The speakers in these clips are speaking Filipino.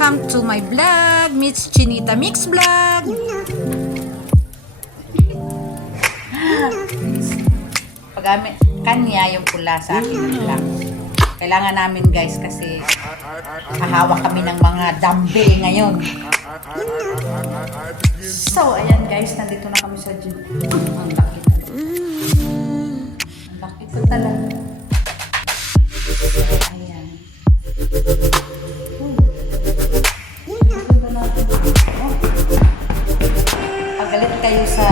welcome to my vlog, Miss Chinita Mix Vlog. Pagamit kanya yung pula sa akin lang. Kailangan namin guys kasi hahawak kami ng mga dumbbell ngayon. So, ayan guys, nandito na kami sa gym. Ang laki. Ang laki ko talaga. Ayan. Pagalit kayo sa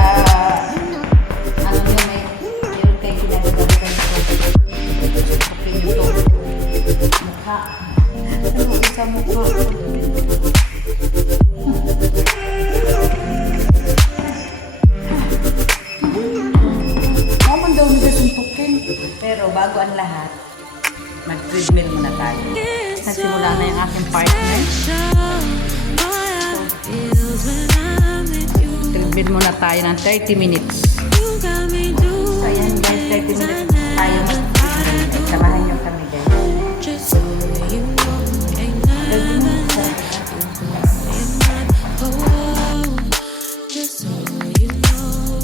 ano nyo, meron kayo ginagawa kayo okay nyo to mukha ano isa mukha naman daw nila suntukin pero bago ang lahat mag-treadmill muna tayo. Nagsimula na yung aking partner. Treadmill muna tayo ng 30 minutes. So, ayan guys, 30 minutes tayo mag-treadmill. Samahan nyo kami guys.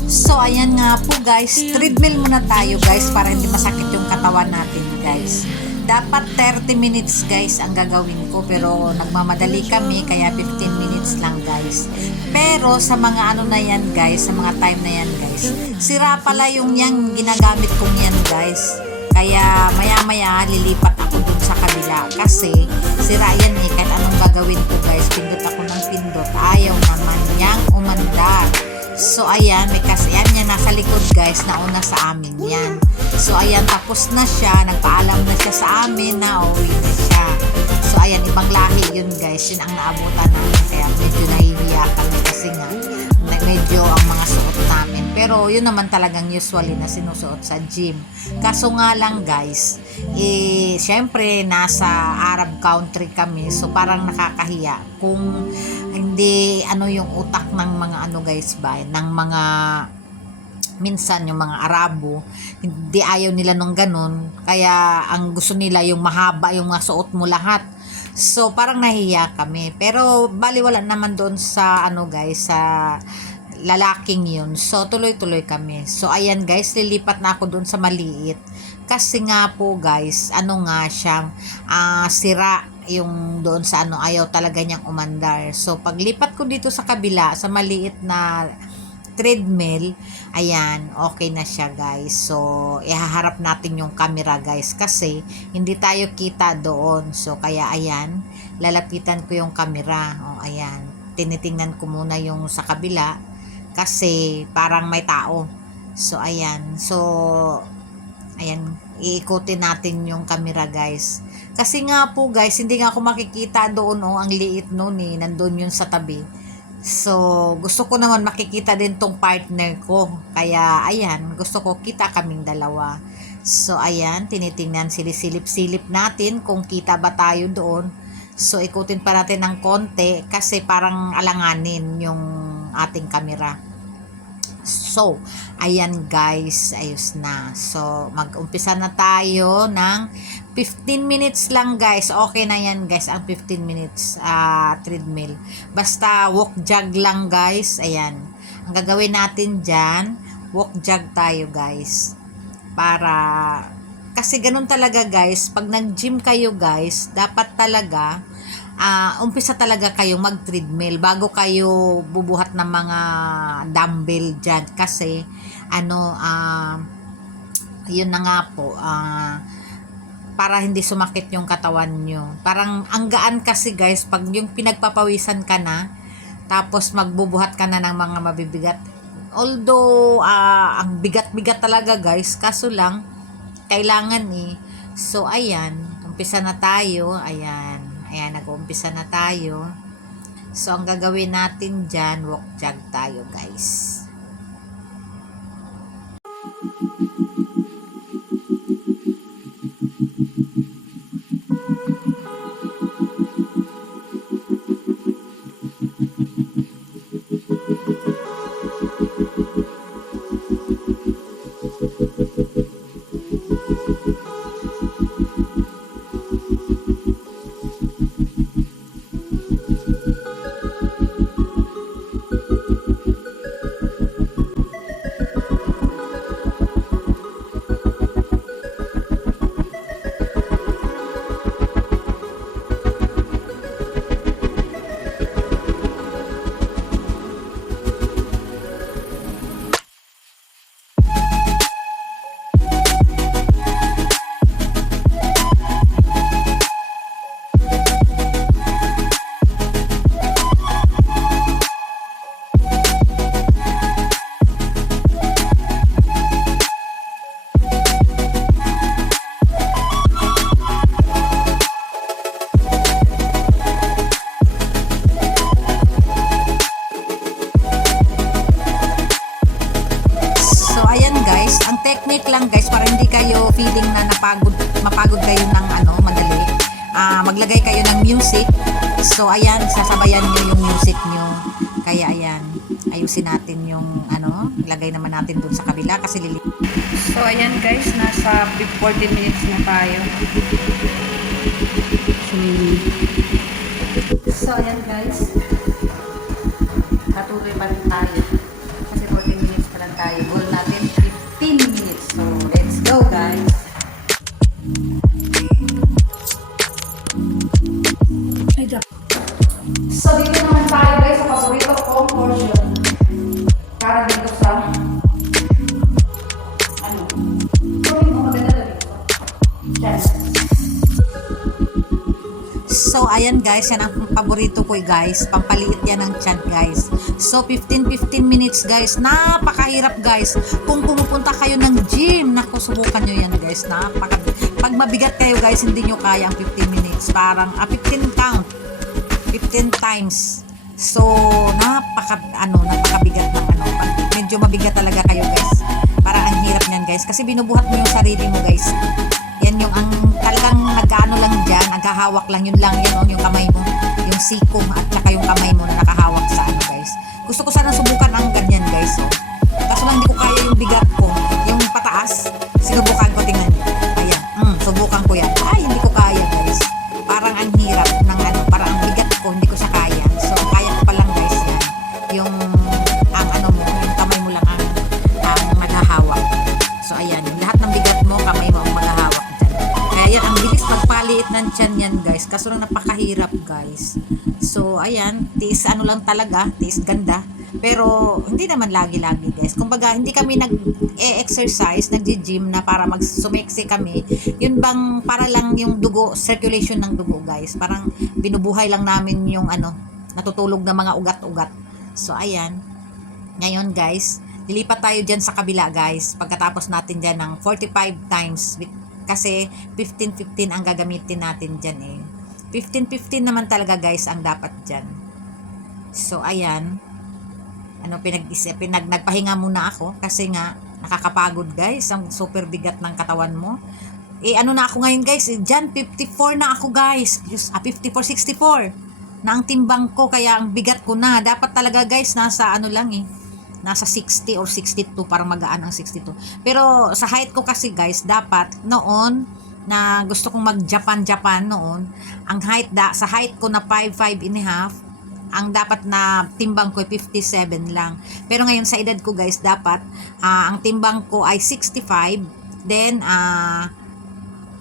So, ayan nga po guys, treadmill muna tayo guys para hindi masakit yung katawan natin guys. Dapat 30 minutes guys ang gagawin ko pero nagmamadali kami kaya 15 minutes lang guys. Pero sa mga ano na yan guys, sa mga time na yan guys, sira pala yung yang ginagamit kong yan guys. Kaya maya maya lilipat ako dun sa kabila kasi sira yan eh. Kahit anong gagawin ko guys, pindot ako ng pindot, ayaw naman yang umandar. So ayan, may kasi yan niya nasa likod guys, nauna sa amin yan. So ayan, tapos na siya, nagpaalam na siya sa amin na uwi na siya. So ayan, ibang lahi yun guys, yun ang naabutan namin kaya medyo nahihiya kami kasi nga medyo ang mga suot namin. Pero yun naman talagang usually na sinusuot sa gym. Kaso nga lang guys, syempre nasa Arab country kami so parang nakakahiya kung hindi ano yung utak ng mga ano guys ba, ng mga minsan yung mga Arabo, hindi ayaw nila nung ganun. Kaya ang gusto nila yung mahaba yung mga suot mo lahat. So parang nahiya kami. Pero baliwala naman doon sa ano guys, sa lalaking yun. So tuloy-tuloy kami. So ayan guys, lilipat na ako doon sa maliit. Kasi nga po guys, ano nga siyang sira yung doon sa ano, ayaw talaga niyang umandar. So paglipat ko dito sa kabila, sa maliit na treadmill, ayan, okay na siya guys. So ihaharap natin yung camera guys kasi hindi tayo kita doon. So kaya ayan, lalapitan ko yung camera. O ayan, tinitingnan ko muna yung sa kabila kasi parang may tao. So ayan, so ayan, iikutin natin yung camera guys. Kasi nga po guys, hindi nga ako makikita doon oh, ang liit noon eh, nandun yun sa tabi. So, gusto ko naman makikita din tong partner ko. Kaya, ayan, gusto ko kita kaming dalawa. So, ayan, tinitingnan, silip-silip natin kung kita ba tayo doon. So, ikutin pa natin ng konti kasi parang alanganin yung ating camera. So, ayan guys, ayos na. So, mag-umpisa na tayo ng 15 minutes lang guys. Okay na yan guys, ang 15 minutes treadmill. Basta walk jog lang guys. Ayan. Ang gagawin natin dyan, walk jog tayo guys. Para, kasi ganun talaga guys, pag nag-gym kayo guys, dapat talaga, umpisa talaga kayong mag-treadmill bago kayo bubuhat ng mga dumbbell dyan. Kasi, ano, yun na nga po, para hindi sumakit yung katawan nyo. Parang ang gaan kasi guys, pag yung pinagpapawisan ka na, tapos magbubuhat ka na ng mga mabibigat. Although, ang bigat-bigat talaga guys, kaso lang, kailangan eh. So, ayan, umpisa na tayo. Ayan, ayan, nag-umpisa na tayo. So, ang gagawin natin dyan, walk jog tayo guys. feeling na mapagod kayo ng madali, maglagay kayo ng music. So ayan, sasabayan nyo yung music nyo. Kaya ayan, ayusin natin yung lagay naman natin dun sa kabila kasi So ayan guys, nasa 14 minutes na tayo. So ayan guys, patuloy pa rin tayo kasi 14 minutes pa lang tayo. Goal natin 15 minutes. So let's go guys. So dito naman tayo guys sa paborito kong portion. Para dito sa So, ayan guys, yan ang paborito ko guys. Pampaliit yan ng tiyan guys. So, 15 minutes guys. Napakahirap guys. Kung pumupunta kayo ng gym, naku, subukan nyo yan guys. Pag mabigat kayo guys, hindi nyo kaya ang 15 minutes. Parang 15 count. 15 times. So, napakabigat ng Pag medyo mabigat talaga kayo guys. Parang ang hirap niyan guys. Kasi binubuhat mo yung sarili mo guys. Yan yung talagang nagkaano lang dyan, naghahawak lang, yun yung kamay mo, yung siko at saka yung kamay mo na nakahawak sa guys. Gusto ko sana subukan ang ganyan guys. So. Kaso lang hindi ko kaya yung bigat ko, yung pataas, sinubukan ko, tingnan nyo. Ayan, subukan ko yan. Ay, hindi ko kaya guys. Parang ang hirap ng parang ang bigat ko, hindi ko siya kaya. So, kaya ko pa lang guys yan. Yung yung kamay mo lang ang naghahawak. So, ayan, lahat ng bigat mo, kamay mo ang maghahawak. Kaya yan, ang bilis magpaliit ng tiyan yan guys. Kaso lang napakahirap guys. So ayan, tiis lang talaga, tiis ganda. Pero hindi naman lagi-lagi guys. Kumbaga hindi kami nag-exercise, nag-gym na para mag-sumeksi kami. Yun bang para lang yung dugo, circulation ng dugo guys. Parang binubuhay lang namin yung natutulog na mga ugat-ugat. So ayan, ngayon guys, lilipat tayo dyan sa kabila guys. Pagkatapos natin dyan ng 45 times kasi 15-15 ang gagamitin natin dyan 15-15 naman talaga guys ang dapat dyan. So ayan, nagpahinga muna ako kasi nga nakakapagod guys, ang super bigat ng katawan mo. Na ako ngayon guys, dyan 54 na ako guys, 54-64 na ang timbang ko, kaya ang bigat ko na. Dapat talaga guys nasa nasa 60 or 62, parang magaan ang 62. Pero sa height ko kasi guys, dapat noon na gusto kong mag-Japan noon, ang sa height ko na 5'5 and a half, ang dapat na timbang ko ay 57 lang. Pero ngayon sa edad ko guys, dapat ang timbang ko ay 65, then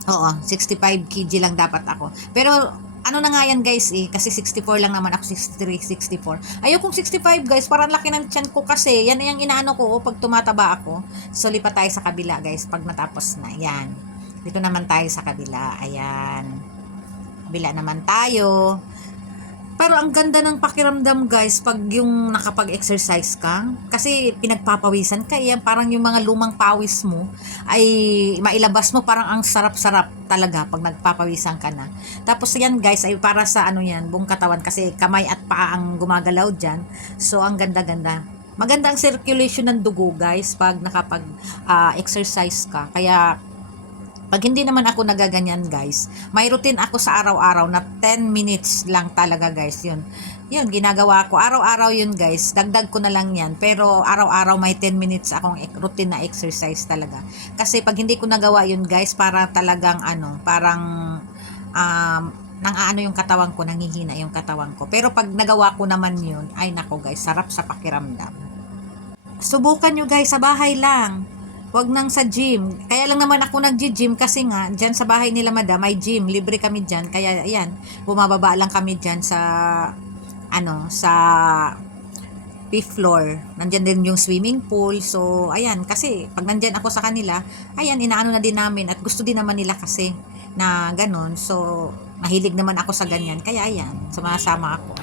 65 kg lang dapat ako. Pero na nga yan guys kasi 64 lang naman ako, 63, 64. Ayokong 65 guys, parang laki ng tiyan ko kasi. Yan yung inaano ko pag tumataba ako. So lipat tayo sa kabila guys pag natapos na. Yan. Dito naman tayo sa kabila. Ayan. Kabila naman tayo. Pero ang ganda ng pakiramdam guys pag yung nakapag-exercise ka. Kasi pinagpapawisan ka. Yan, parang yung mga lumang pawis mo ay mailabas mo. Parang ang sarap-sarap talaga pag nagpapawisan ka na. Tapos yan guys ay para sa buong katawan. Kasi kamay at paa ang gumagalaw dyan. So ang ganda-ganda. Maganda ang circulation ng dugo guys pag nakapag-exercise ka. Kaya pag hindi naman ako nagaganyan guys, may routine ako sa araw-araw na 10 minutes lang talaga guys. Yun ginagawa ko. Araw-araw yun guys. Dagdag ko na lang yan. Pero araw-araw may 10 minutes akong routine na exercise talaga. Kasi pag hindi ko nagawa yun guys, para talagang parang yung katawan ko, nangihina yung katawan ko. Pero pag nagawa ko naman yun, ay nako guys, sarap sa pakiramdam. Subukan nyo guys, sa bahay lang. Wag nang sa gym. Kaya lang naman ako nag-gym kasi nga, dyan sa bahay nila madam, may gym. Libre kami dyan. Kaya, ayan, bumababa lang kami dyan sa, sa 5th floor. Nandyan din yung swimming pool. So, ayan, kasi pag nandyan ako sa kanila, ayan, inaano na din namin. At gusto din naman nila kasi na ganun. So, mahilig naman ako sa ganyan. Kaya, ayan, sumasama ako.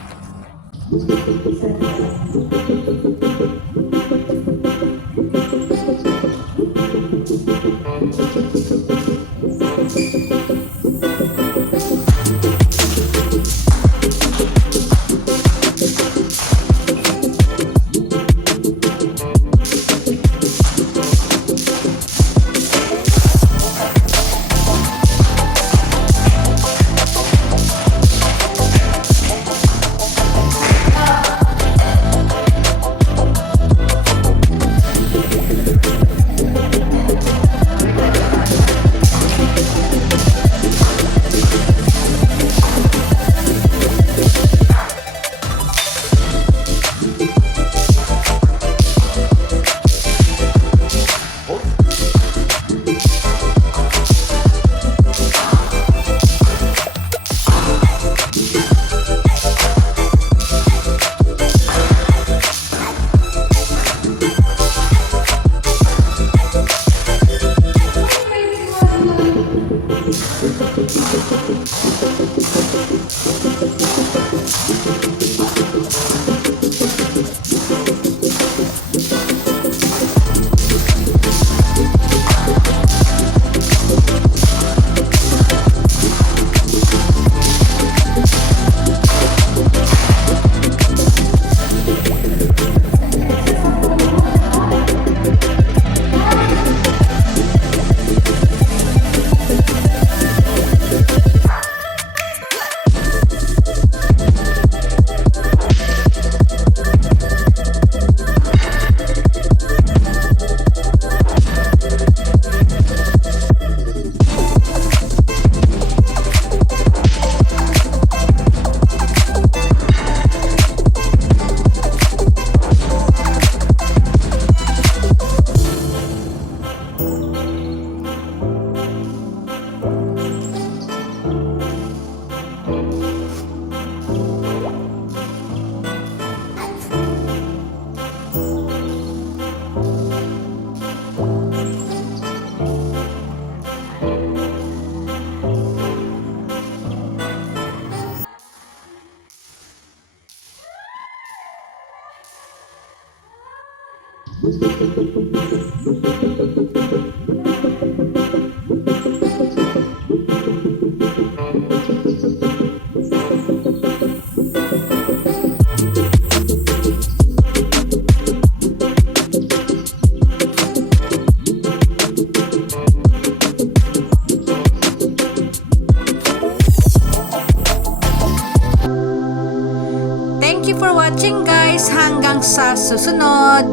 Thank you for watching guys. Hanggang sa susunod.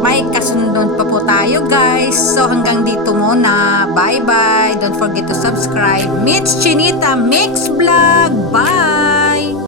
May kasunod pa po tayo guys. So hanggang dito muna. Bye bye. Don't forget to subscribe. Mitch Chinita Mix Vlog. Bye.